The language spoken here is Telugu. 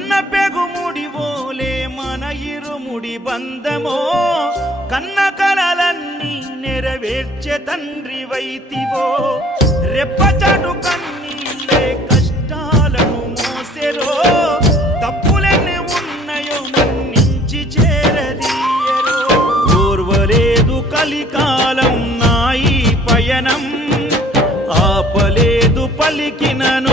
కన్న పెగుముడి ఓలే మన ఇరుముడి బంధమో కన్న కలలన్నీ నెరవేర్చే తండ్రి వైతివో రెప్పచాటు కన్నీళ్ళే కష్టాలను మోసెరో తప్పులెన్ని ఉన్నాయో మన్నించి చేరదీయరో ఓర్వలేదు కలికాలం నా ఈ పయనం ఆపలేదు పలికినను